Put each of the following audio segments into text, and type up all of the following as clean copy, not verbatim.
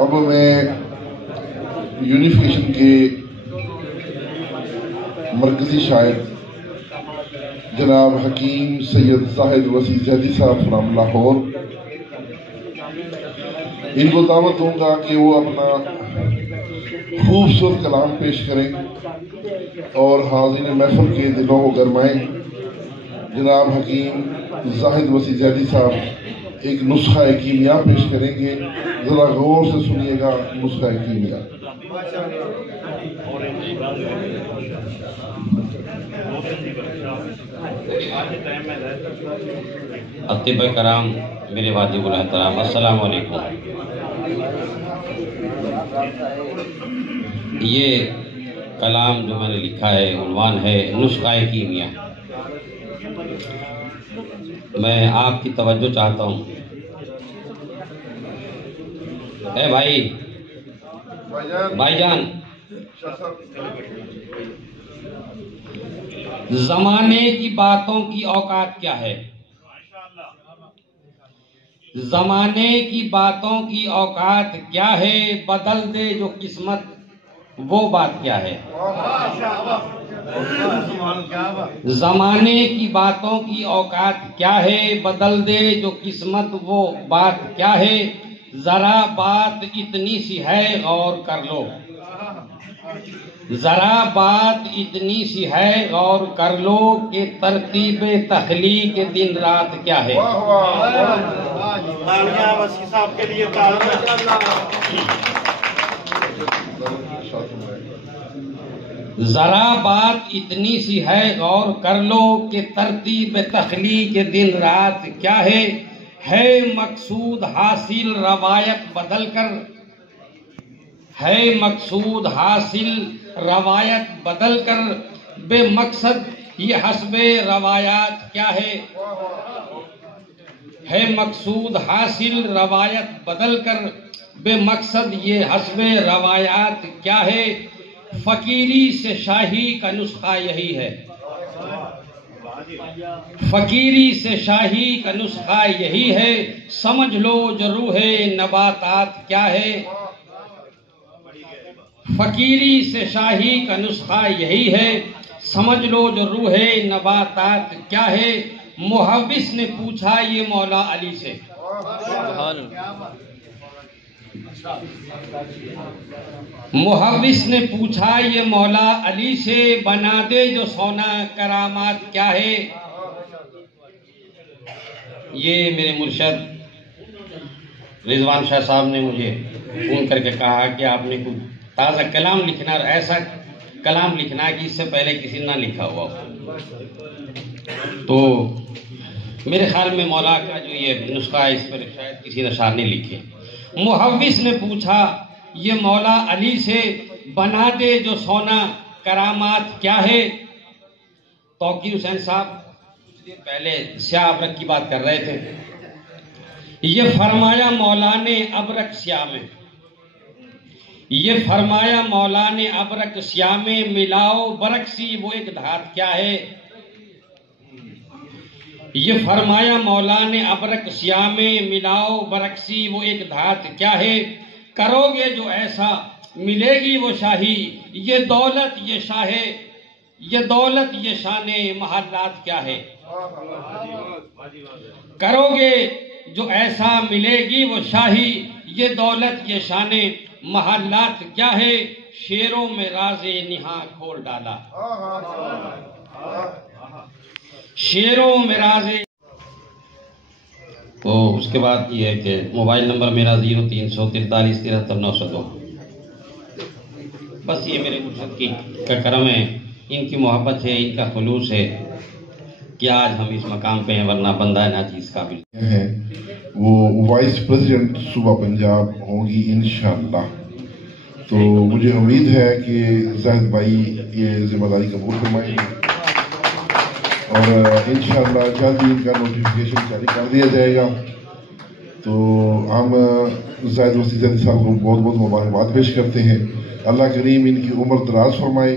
اب میں یونیفیکیشن کے مرکزی شاعر جناب حکیم سید زاہد وسیع زیدی صاحب فرام لاہور ان کو دعوت دوں گا کہ وہ اپنا خوبصورت کلام پیش کریں اور حاضرین محفل کے دلوں کو گرمائیں۔ جناب حکیم زاہد وسیع زیدی صاحب ایک نسخہ کیمیا پیش کریں گے، ذرا غور سے سنیے گا نسخہ کیمیا۔ اطباء کرام، میرے واجب الاحترام، السلام علیکم۔ یہ کلام جو میں نے لکھا ہے عنوان ہے نسخہ کیمیا۔ میں آپ کی توجہ چاہتا ہوں۔ اے بھائی جان، زمانے کی باتوں کی اوقات کیا ہے؟ زمانے کی باتوں کی اوقات کیا ہے؟ بدل دے جو قسمت وہ بات کیا ہے؟ زمانے کی باتوں کی اوقات کیا ہے؟ بدل دے جو قسمت وہ بات کیا ہے؟ ذرا بات اتنی سی ہے غور کر لو، ذرا بات اتنی سی ہے غور کر لو کہ ترتیب تخلیق دن رات کیا ہے؟ ذرا بات اتنی سی ہے غور کر لو کہ ترتیب تخلیق دن رات کیا ہے؟ مقصود حاصل روایت بدل کر، ہے مقصود حاصل روایت بدل کر، بے مقصد یہ حسب روایات کیا ہے؟ ہے مقصود حاصل روایت بدل کر، بے مقصد یہ حسب روایات کیا ہے؟ فقیری سے شاہی کا نسخہ یہی ہے، فقیری سے شاہی کا نسخہ یہی ہے، سمجھ لو جو روح نباتات کیا ہے؟ فقیری سے شاہی کا نسخہ یہی ہے، سمجھ لو جو روح نباتات کیا ہے؟ محوس نے پوچھا یہ مولا علی سے، محوس نے پوچھا یہ مولا علی سے، بنا دے جو سونا کرامات کیا ہے؟ یہ میرے مرشد رضوان شاہ صاحب نے مجھے فون کر کے کہا کہ آپ نے کچھ تازہ کلام لکھنا، اور ایسا کلام لکھنا کہ اس سے پہلے کسی نہ لکھا ہوا ہو۔ تو میرے خیال میں مولا کا جو یہ نسخہ ہے اس پر شاید کسی نے شاعر نے لکھے۔ محوس نے پوچھا یہ مولا علی سے، بنا دے جو سونا کرامات کیا ہے؟ توقیر حسین صاحب کچھ دیر پہلے سیاہ ابرک کی بات کر رہے تھے۔ یہ فرمایا مولا نے ابرک سیاہ میں، یہ فرمایا مولا نے ابرک سیاہ میں، ملاؤ برکسی وہ ایک دھات کیا ہے؟ یہ فرمایا مولا نے ابرک سیاہ میں، ملاؤ برکسی وہ ایک دھات کیا ہے؟ کرو گے جو ایسا ملے گی وہ شاہی، یہ دولت یہ شاہ، یہ دولت یہ شان محلات کیا ہے؟ کرو گے جو ایسا ملے گی وہ شاہی، یہ دولت یہ شان محلات کیا ہے؟ شیروں میں راز نہاں کھول ڈالا، شیروں میں راز۔ تو اس کے بعد یہ ہے کہ موبائل نمبر میرا 0343433902۔ بس یہ میرے مرشد کا کرم ہے، ان کی محبت ہے، ان کا خلوص ہے کہ آج ہم اس مقام پہ ہیں، ورنہ بندہ ناچیز قابل ہے۔ وہ وائس پریزیڈنٹ صوبہ پنجاب ہوں گی انشاءاللہ۔ تو مجھے امید ہے کہ زاہد بھائی یہ ذمہ داری قبول فرمائیں گے، اور انشاءاللہ جلد ہی ان کا نوٹیفیکیشن جاری کر دیا جائے گا۔ تو ہم زاہد وسیع زیدی صاحب کو بہت بہت مبارکباد پیش کرتے ہیں۔ اللہ کریم ان کی عمر دراز فرمائے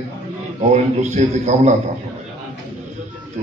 اور ان کو صحت کاملہ عطا فرمائے۔ تو